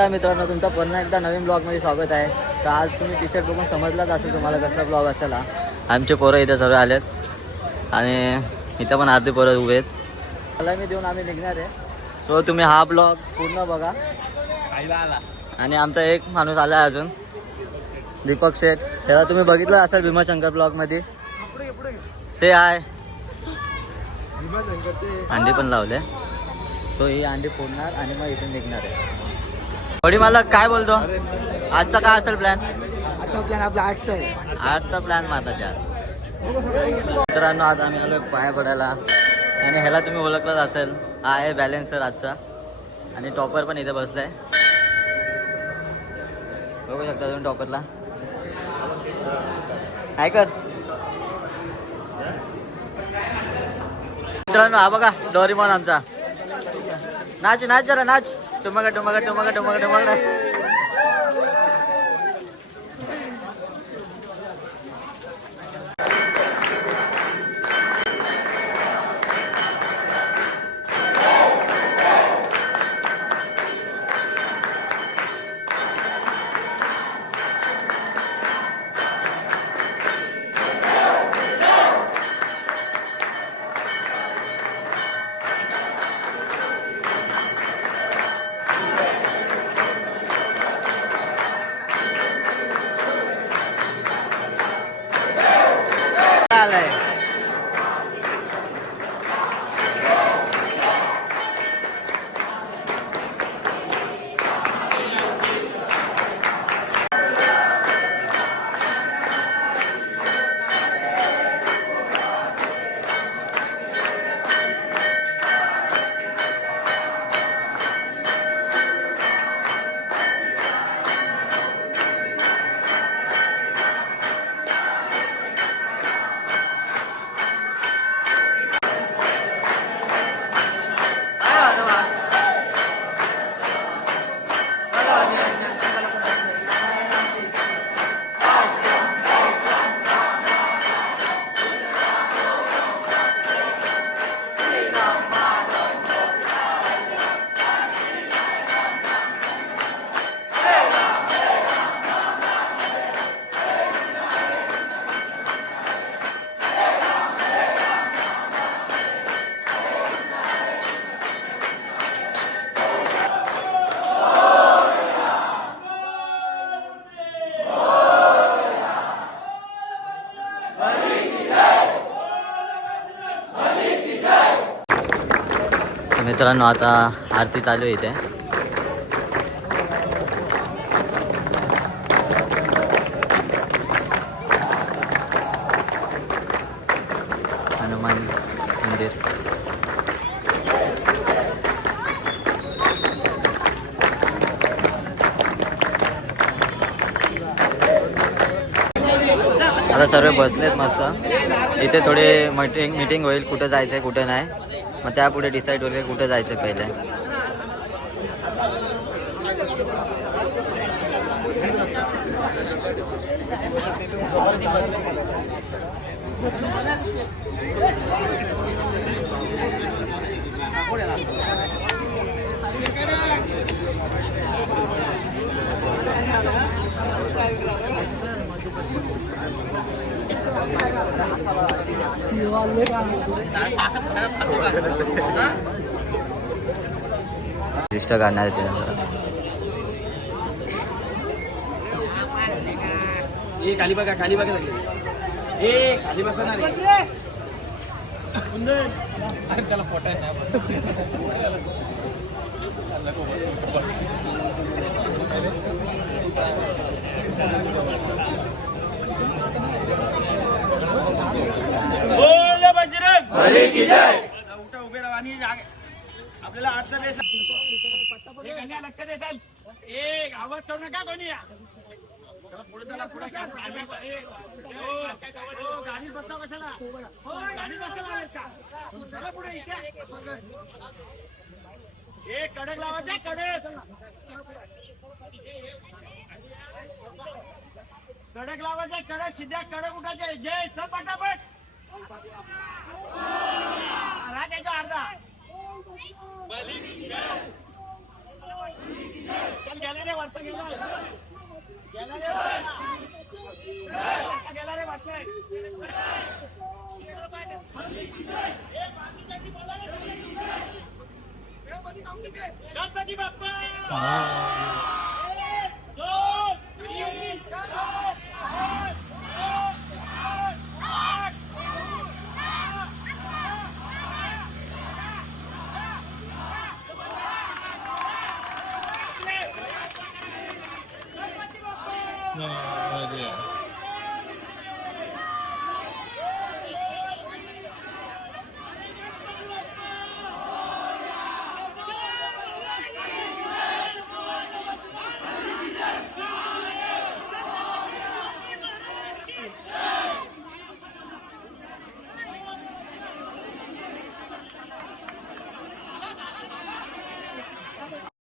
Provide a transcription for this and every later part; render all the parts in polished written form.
नमस्कार मित्रांनो, तुमचं पुन्हा एकदा नवीन ब्लॉगमध्ये स्वागत आहे. तर आज तुम्ही टी शर्ट बघून समजलाच असेल तुम्हाला कसला ब्लॉग असेल. आमचे पोरं इथं सर्व आलेत आणि इथं पण अर्धी पोरं उभे आहेत. मला मी देऊन आम्ही निघणार आहे. सो तुम्ही हा ब्लॉग पूर्ण बघा. आणि आमचा एक माणूस आला आहे अजून, दीपक शेठ. त्याला तुम्ही बघितलं असेल भीमाशंकर ब्लॉगमध्ये. ते आहे अंडी पण लावले. सो ही अंडी फोडणार आणि मग इथून निघणार आहे. थोडी मला काय बोलतो, आजचा काय असेल प्लॅन? आजचा प्लॅन आपला आठचा आहे. आजचा प्लॅन माझा चार. मित्रांनो, आज आम्ही आलो पाया पडायला आणि ह्याला तुम्ही ओळखलंच असेल. हा आहे बॅलेन्सर आजचा. आणि टॉपर पण इथे बसलाय, बघू शकता तुम्ही टॉपरला. काय कर मित्रांनो, हा बघा डोरेमॉन आमचा. नाच नाच जरा नाच. टुमका टुमका टुमका टुमका टुमका. मित्रांनो, आता आरती चालू आहे इथे. हनुमान मंदिर. आता सर्व बसलेत मस्त. इथे थोडे मीटिंग होईल, कुठं जायचं आहे कुठं नाही. मग त्यापुढे डिसाईड होईल कुठं जायचं पहिले. लिस्ट काढणार आहे त्यानंतर. खाली बघा, खाली बघा. खाली बसा ना. अरे त्याला पोटाय नाही. उठा, उभे राहा आणि आपल्याला आठचा बेस लक्ष देसाल. एक आवाज करू नका कोणी. पुढे चला, पुढे गाडी बसता कशाला. गाडी बसला चला पुढे. एक कडक लावायचा, कडक लावायचा, कडक सिद्ध्या कडक उठायचे. जय चल पटापट. राजाचा अर्धा चल गेले. वरती गेला रे वाटलंय गणपती बाप्पा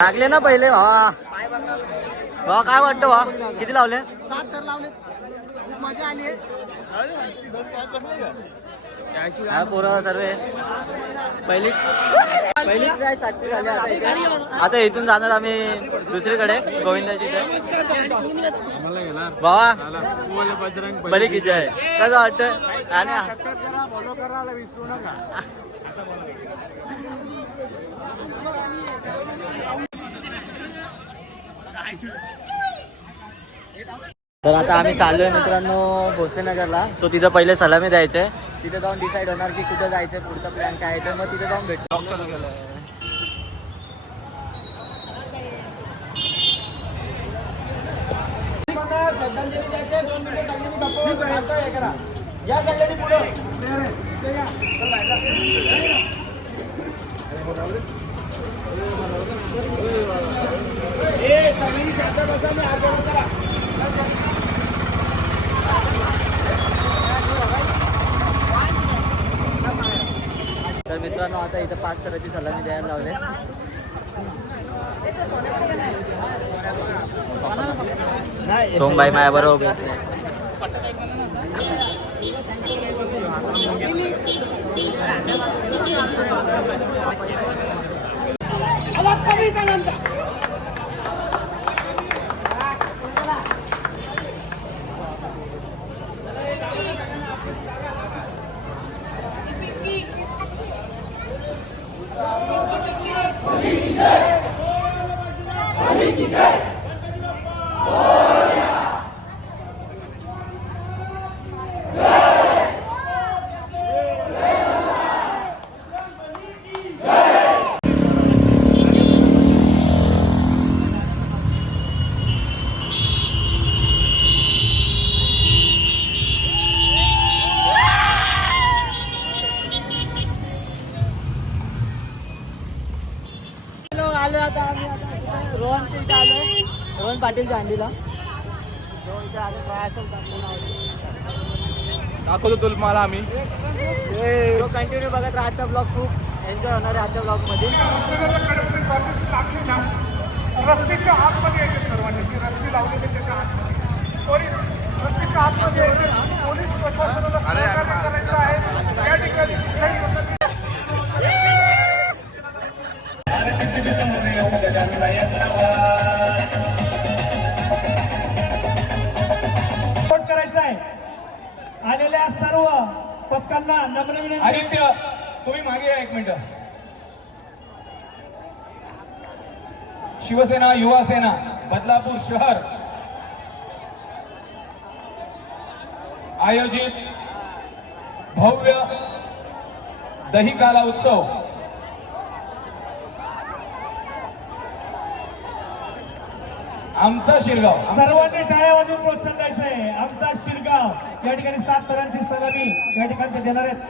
लागले ना पहिले भावा भावा काय वाटतं भावा किती लावले 7 तर लावले खूप मजा आली हा पोरं सर्व पहिली पहिली ट्राय 7ची झाली आता इथून जाणार आम्ही दुसरीकडे गोविंदाची इथे भावा बली किती आहे कसं वाटतं आणि तर आता आम्ही चाललोय मित्रांनो भोसलेनगरला. सो तिथं पहिले सलामी द्यायचंय, तिथे जाऊन डिसाईड होणार की कुठं जायचंय, पुढचा प्लॅन काय आहे, तर मग तिथे जाऊन भेटतो. तर मित्रांनो आता इथं 5 तराची सलामी द्यायला लावले. सोमबाई माया बरोबर आलो. आता आम्ही रोहनच्या इथे आलो, रोहन पाटीलच्या अंडीला. दाखवतो तुला मला आम्ही कंटिन्यू बघत राहा. आजचा ब्लॉग खूप एन्जॉय होणार आहे. आजच्या ब्लॉग मध्ये रस्त्याच्या आतमध्ये यायचे सर्वांनी, ती रस्ते लावलेले त्याच्या आतमध्ये, रस्त्याच्या आतमध्ये यायचे. पोलीस प्रशासनाला सहकार्य करायचं आहे. या ठिकाणी सपोर्ट करायचा आहे. आलेल्या सर्व पथकांना नम्र विनंती. आदित्य तुम्ही मागे या 1 मिनिट. शिवसेना युवा सेना बदलापूर शहर आयोजित भव्य दहीकाला उत्सव आमचा शिरगाव. सर्वांनी टाळ्या वाजवून प्रोत्साहन द्यायचं आहे. आमचा शिरगाव या ठिकाणी 7 तरांची सलामी या ठिकाणी ते देणार आहेत.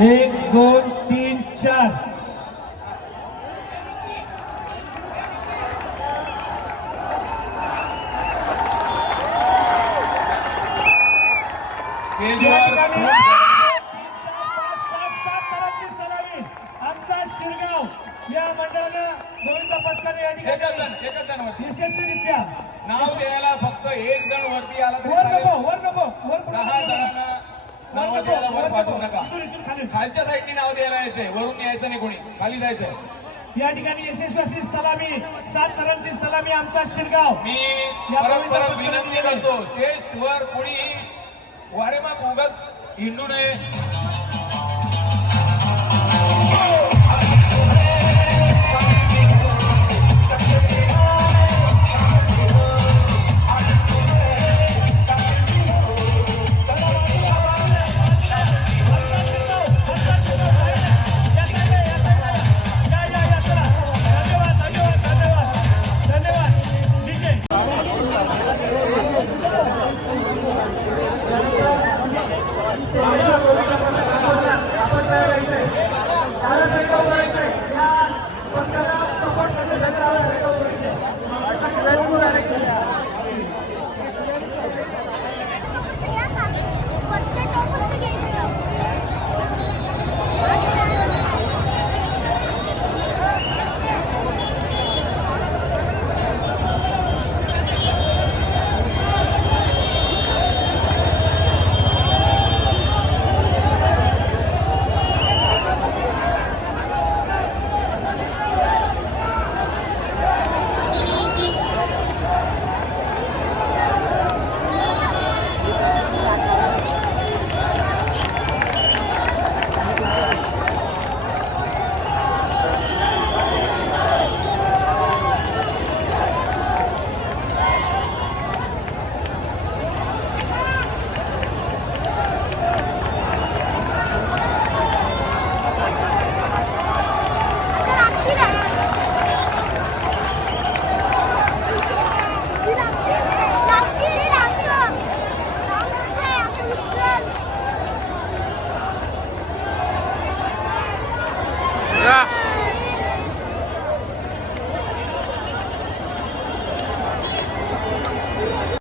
1 2 3 4 या ठिकाणी 7 तरांची सलामी आमचा शिरगाव या मंडळानं गोविंद पथकाने या ठिकाणी एकच जण वरती. यशस्वीरित्या नाव द्यायला फक्त 1 जण वरती आला तरी वर चालेल. नको वर नको वर 10 जणांना नाव द्यायला वर पाठवू नका. खालच्या साईडनी नाव द्यायला यायचंय, वरून यायचं नाही कोणी, खाली जायचंय. या ठिकाणी यशस्वी सलामी 7 रनांची सलामी आमचा शिरगाव. मी परत विनंती करतो, स्टेज वर कोणी वारेमाप उगाच हिंडू नये.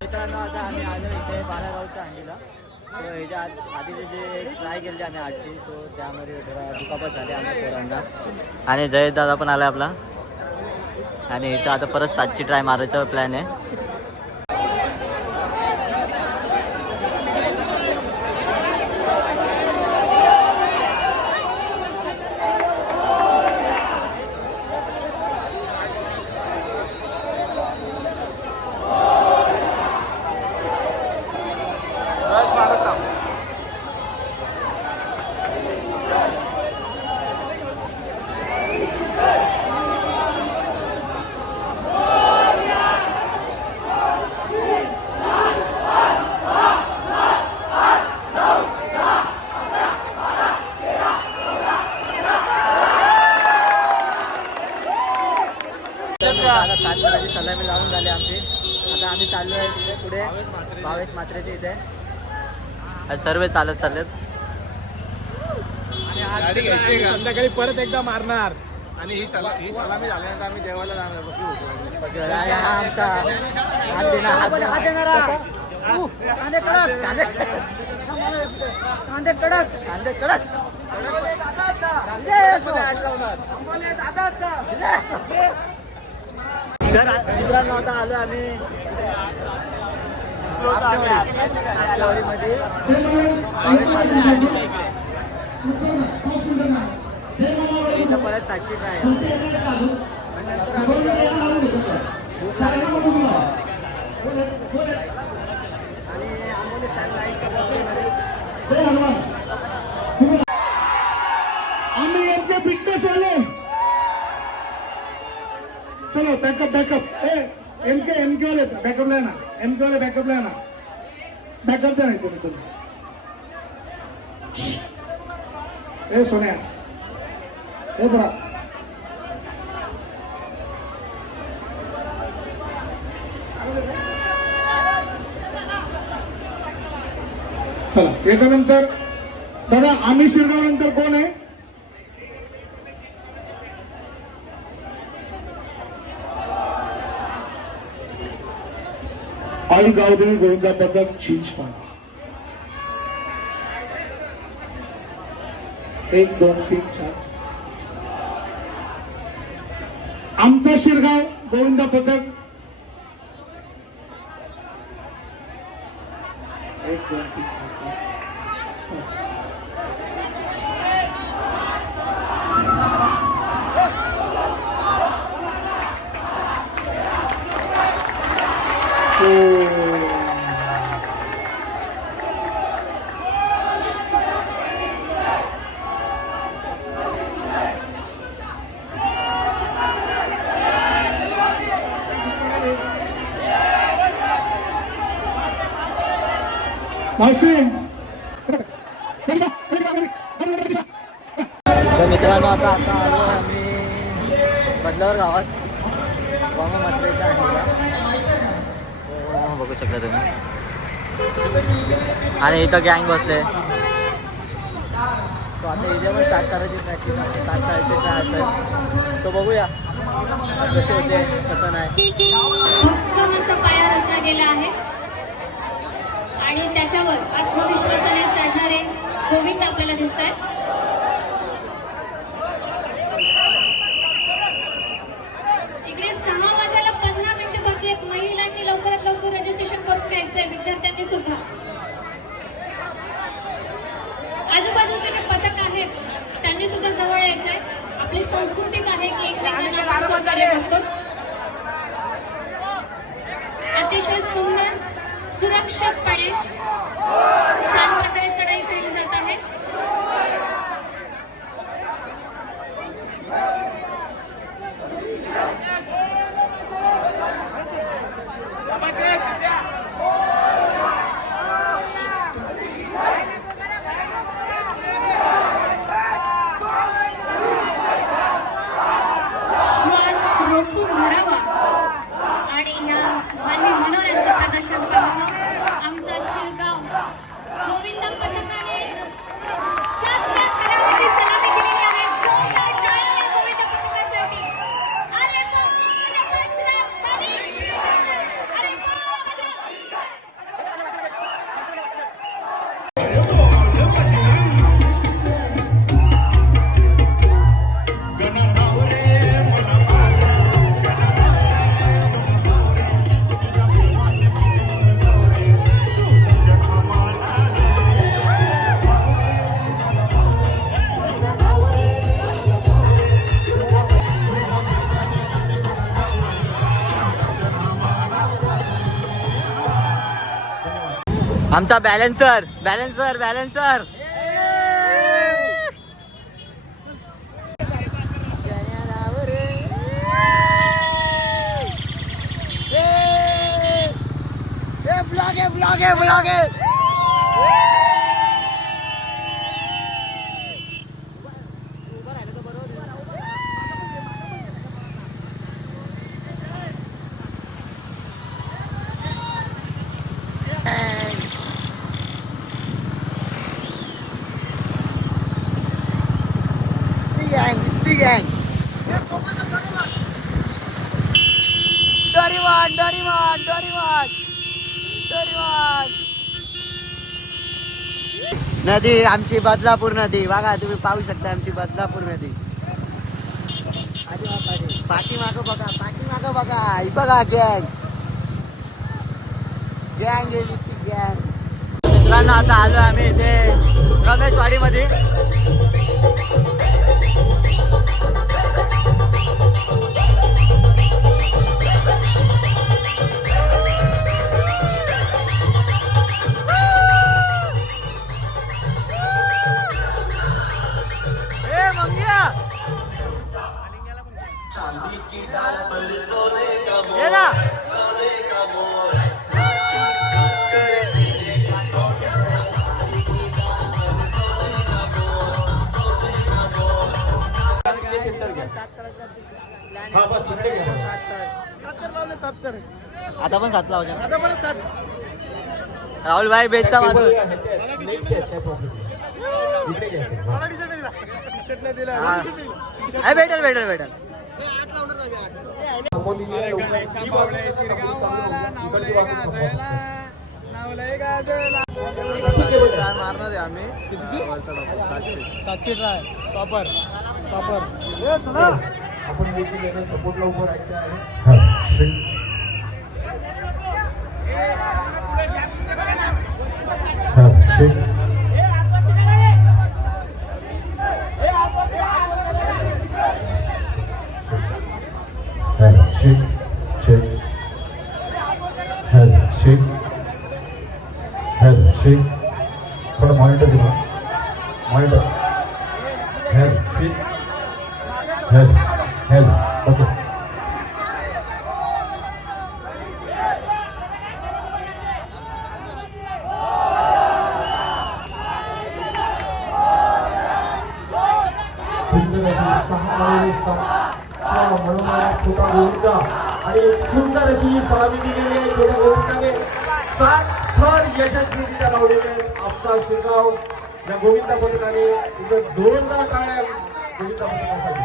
मित्रांनो, आता आम्ही आलो इथे बालागावच्या हंडीला. सो ह्याच्या आधी जे ट्राय केली आम्ही 8ची, सो त्यामध्ये थोडा दुखापत झाली आमच्या पोरांना. आणि जयेश दादा पण आला आपला. आणि इथं आता परत 7ची ट्राय मारायचा प्लॅन आहे. आता 7 मिनिटाची सलामी लावून झाली आमची. आता आम्ही चाललो आहे तिथे पुढे भावेश म्हात्रेच्या इथे. सर्व चालत चाललेत. संध्याकाळी परत एकदा मारणार. आणि ही सलामी झाल्यानंतर आम्ही देवाला जाणार. आणि हा आमचा हात देणारा कांदे कडक. मित्रांनो, आता आलो आम्ही आपल्यावडीमध्ये. इथं परत 7ची ट्राय आम्ही एमके फिटनेस वाले. चलो बैकअप एमके वाले बैकअप लेना. एमके वाले बैकअप लेना. बैकअप देना तुम्ही. ए सोन्या, ए बरा. चला, याच्यानंतर दादा आम्ही शिरगाव नंतर कोण आहे? आई गावदेवी गोविंदा पदक चिंचपाड. 1 2 3 4. आमचा शिरगाव गोविंदा पदक 1 2 3 4 5 तर मित्रांनो आता आलो आम्ही बदलावर गावात वामा मात्रेच्या आणलेला बघू शकता तुम्ही. आणि इथं गँग बसले. तो आता इथे पण 7 ताराची प्रॅक्टिस आहे. 7 ताराची काय असेल तो बघूया कसे होते कसं नाही. भक्कम असा पाया रचला गेला आहे आणि त्याच्यावर आत्मविश्वासाने चढणारे गोविंद आपल्याला दिसत आहेत. इकडे 6 वाजायला 15 मिनिटं बाकी आहेत. महिलांनी लवकरात लवकर रजिस्ट्रेशन करून घ्यायचंय, विद्यार्थ्यांनी सुद्धा. आजूबाजूचे जे पथक आहेत त्यांनी सुद्धा जवळ यायचंय. आपली सांस्कृतिक आहे की एकमेकांना सहकार्य करतो. अतिशय सुंदर सुरक्षितपणे छान प्रकारे चढाई केली जात आहे. श्वास रोखून धरावा आणि या मान्य मनोऱ्यांचं प्रदर्शन पाहणं. आमचा शिरगाव गोविंद पथकाने 7 खऱ्यावरती सलामी दिलेली आहे. जोरदार टाळ्या गोविंद पथकासाठी. अरे वा, अरे आमचा बॅलन्सर बॅलन्सर बॅलन्सर ब्लॉग आहे गँग डोरीमान डोरीमान डोरीमान डोरीमान नदी आमची बदलापूर नदी बघा तुम्ही पाहू शकता आमची बदलापूर नदी. पाठीमागं बघा ही बघा गँग गँग गँग. मित्रांनो आता आलो आम्ही इथे रमेशवाडीमध्ये. आता पण 7 लावजा. राहुल भाई बेचचा माणूस. भेटेल भेटेल भेटेल. मारणार आहे आम्ही 700 ट्राय टॉपर टॉपर. आपण सपोर्टला उभं राहायचं आहे. हेड शेक थोड़ा मॉनिटर दिखा मॉनिटर हेड शेक हेड ओके सुंदर अशी 6 म्हणून छोटा गोविंदा आणि एक सुंदर अशी सलामी दिलेली आहे छोट्या गोविंदाने 7 थर यशस्वीरित्या लावलेले आहेत आमचा शिरगाव या गोविंदा पथकाने इथं जोरदार टाळ्या गोविंदा पथकासाठी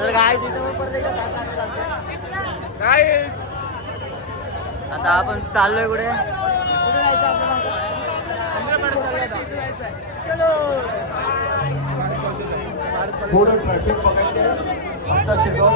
तर काय तिथं पण परत एकदा साथ लागेल आमच्या. आता आपण चाललोय कुठे कुठे जायचं आपल्याला? चलो. थोडं ट्रॅफिक बघायचं आहे आमचा शिरगाव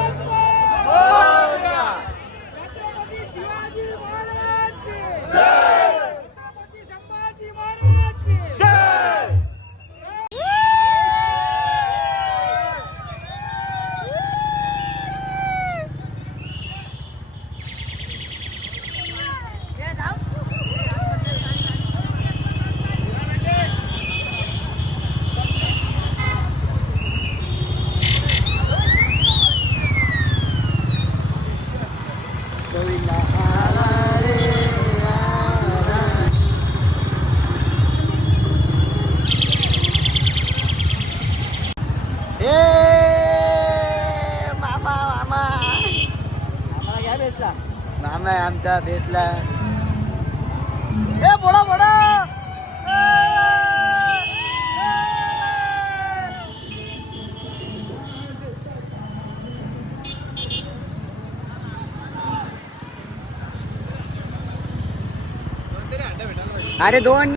गोविंदा आला रे आला. ए मामा मामा आम्हाला घ्या बेसला. मामा आहे आमचा बेसला. ए बोडा बोडा अरे दोन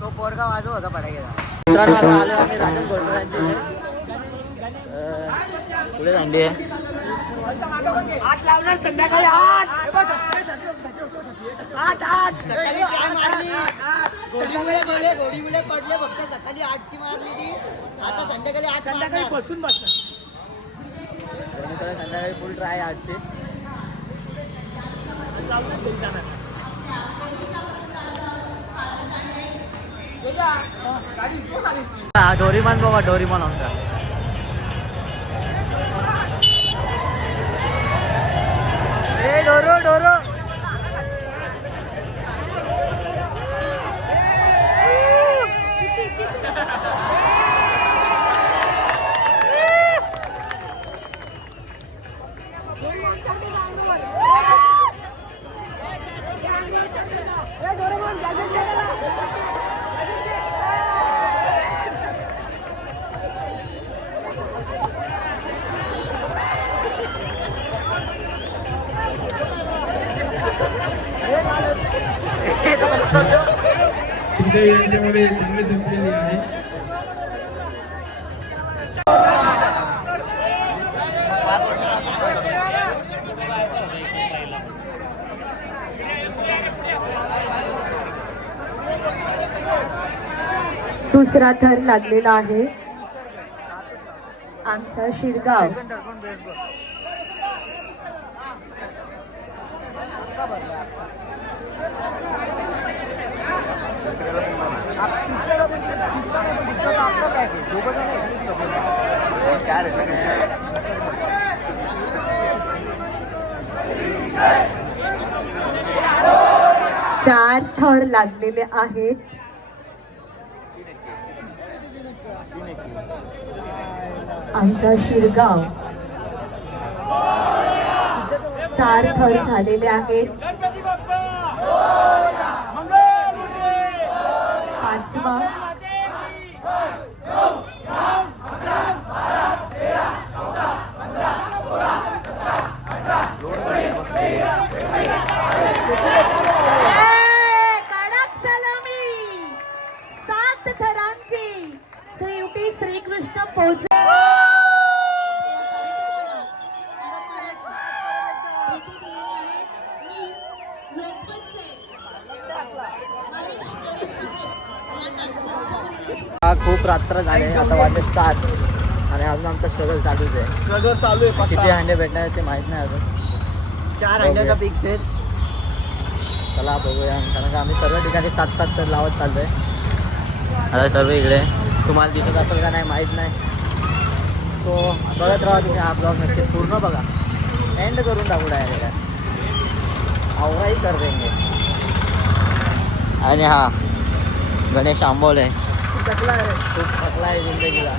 तो पोरगा वाजव होता पडायला. मित्रांनो आता आलो आम्ही राजन गोलकरांच्या पुढे दांडी आहे. गोडी पडले फक्त सकाळी 8ची मारली ती आता संध्याकाळी बसून बसतात. संध्याकाळी फुल ट्राय 8ची. डोरीमन बाबा डोरीमन आमचा. ए डोरो डोरो यांच्यामध्ये चांगली जमलेली आहे. दुसरा थर लागलेला आहे आमचा शिरगाव. चार थर लागलेले आहेत. आमचा शिरगाव 4 थर झालेले आहेत. गणपती बाप्पा मंगळ खूप रात्र झाले, आता वाजले 7 आणि अजून आमचं स्ट्रगल चालूच आहे. स्ट्रगल चालू आहे किती अंडे भेटणार ते माहित नाही अजून. 4 अंड्याचा फिक्स आहेत. चला बघूया, कारण का आम्ही सर्व ठिकाणी 7-7 तर लावत चाललोय. आता सर्व इकडे तुम्हाला दिसत असेल का नाही माहीत नाही. सो बघत राहा तुम्ही हा ब्लॉग, नक्की पूर्ण बघा, एंड करून टाकू डायरेक्ट, आवराही कर देंगे. आणि हा गणेश आंबोले खूप थकला आहे जिंदगीला.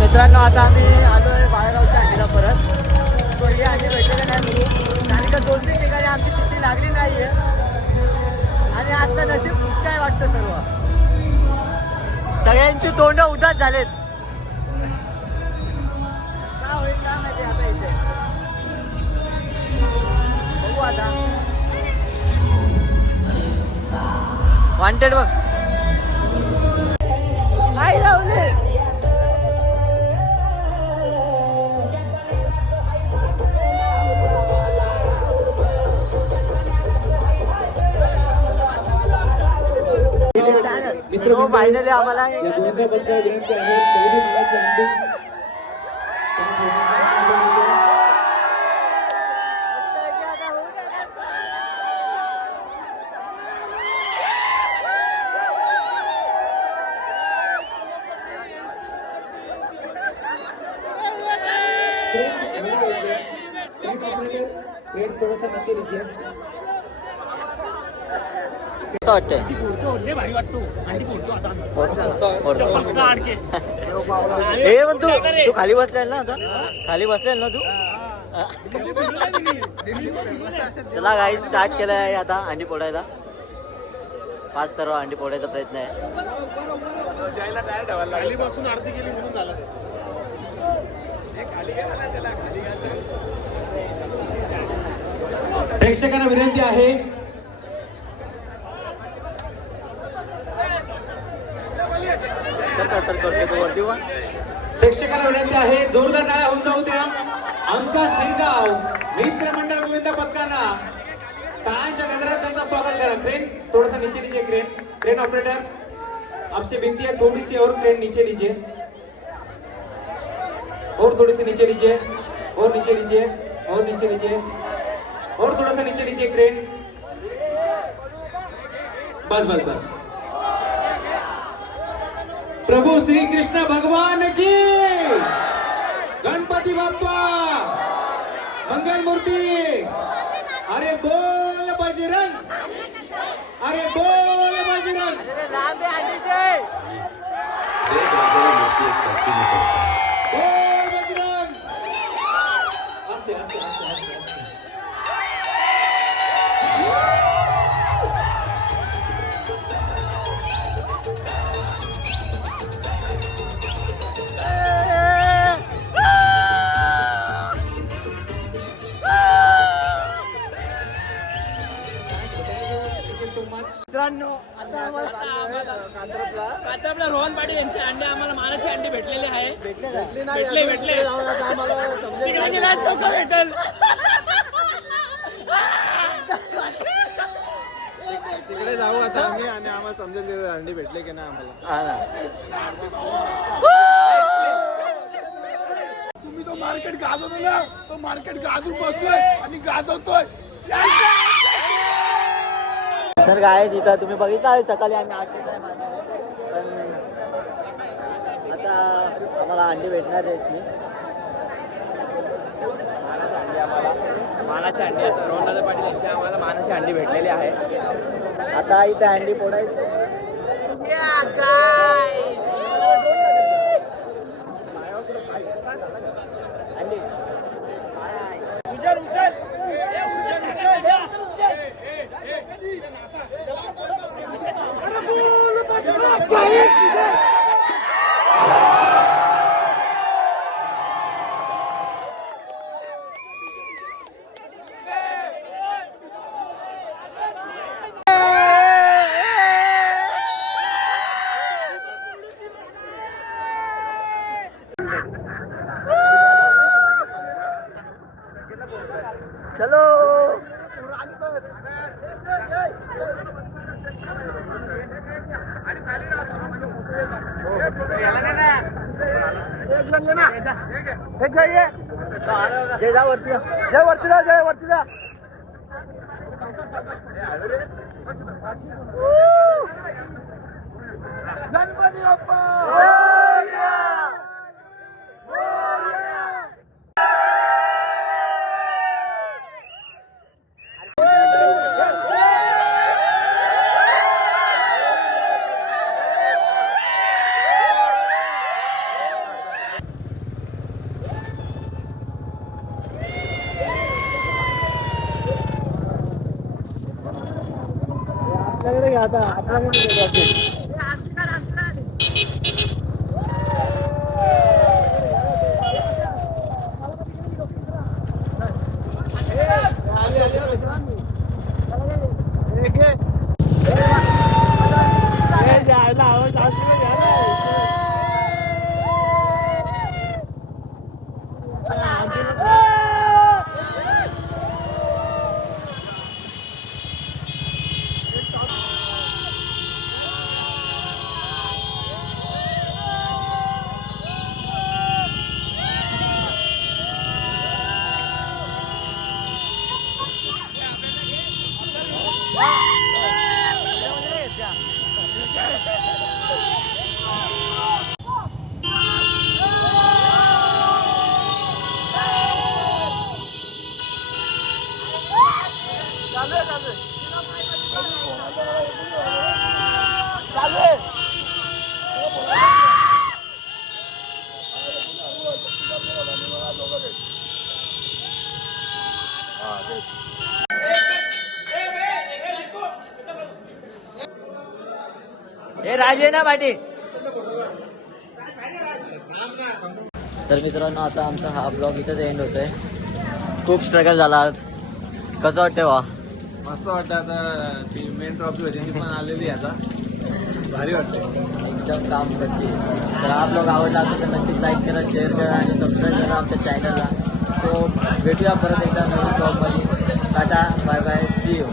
मित्रांनो, आता आम्ही आलोय बाळगावच्या अंडीला परत. तो हे आम्ही भेटलेलं नाही म्हणून, आणि का 2-3 ठिकाणी आमची सुट्टी लागली नाहीये. आणि आजचं नशीब काय वाटतं, सगळ्यांची तोंड उदास झालेत. काय होईल काय माहिती आता इथे, बघू आता. वॉन्टेड बघ नाही लावले. मित्र फायनली आम्हाला या गोविंदाबद्दल विनंती आहे, पहिली माळाची अंडी क्रेन ऑपरेटर क्रेन थोडासा नीचे लीजिए. कसं वाटतंय भारी वाटतो हे पण तू खाली बसलेल ना आता खाली बसलेल ना तू चला गाईस स्टार्ट केलं आहे आता अंडी फोडायला 5 तर अंडी फोडायचा प्रयत्न आहे खाली बसून आरती केली म्हणून झालं प्रेक्षकांना विनंती आहे तर करतो तू वरती वा प्रेक्षकांना विनंती आहे जोरदार टाळ्या होऊन जाऊ द्या. आमचा शिरगाव मित्रमंडळ गोविंदा पथकांना टाळ्यांच्या गजरात त्यांचं स्वागत करा. क्रेन थोड़ा नीचे लीजिए. क्रेन ऑपरेटर आपसे विनती है थोड़ी सी और क्रेन नीचे लीजिए और थोड़ी सी नीचे लीजिए और नीचे लीजिए और नीचे लीजिए और थोड़ा सा नीचे लीजिए क्रेन. बस बस बस. प्रभु श्री कृष्ण भगवान की गणपति बाप्पा मंगल मूर्ति. अरे बोल बजरंग अरे बोल बजरंग. बोल बजरंग. आस्ते आस्ते आस्ते आस्ते आस्ते. मित्रांनो आता कात्रपला रोहन पाटील यांचे अंडे आम्हाला मानाची अंडी भेटलेले आहे. भेटले तिकडे गेला चौका भेटल. तिकडे जाऊ आता आम्ही आणि आम्हाला समजेल अंडी भेटले की नाही आम्हाला. हा ना तुम्ही तो मार्केट गाजवतो ना तो मार्केट गाजून बसलोय आणि गाजवतोय. तर काय तिथं तुम्ही बघितलं आहे सकाळी आम्ही 8 टाइम पण आता आम्हाला अंडी भेटणार आहेत की मानाची अंडी आहेत. रोहन पाटील यांचे आम्हाला मानाची अंडी भेटलेली आहे. आता इथे अंडी फोडायचं अंडी चलो जय जा वरती जा. गणपती बाप्पा हे राजे ना पाठी. तर मित्रांनो आता आमचा हा ब्लॉग इथंच एंड होतोय. खूप स्ट्रगल झाला आज. कसं वाटतंय वा? मस्त वाटतं. आता ती मेन ट्रॉफी होती ती पण आलेली आहे आता. भारी वाटतं. एकदम काम करते. तर हा ब्लॉग आवडला असेल तर नक्कीच लाईक करा, शेअर करा आणि सबस्क्राईब करा आमच्या चॅनलला. सो भेटूया परत एकदा नवीन ब्लॉगमध्ये. Tata, bye bye, see you.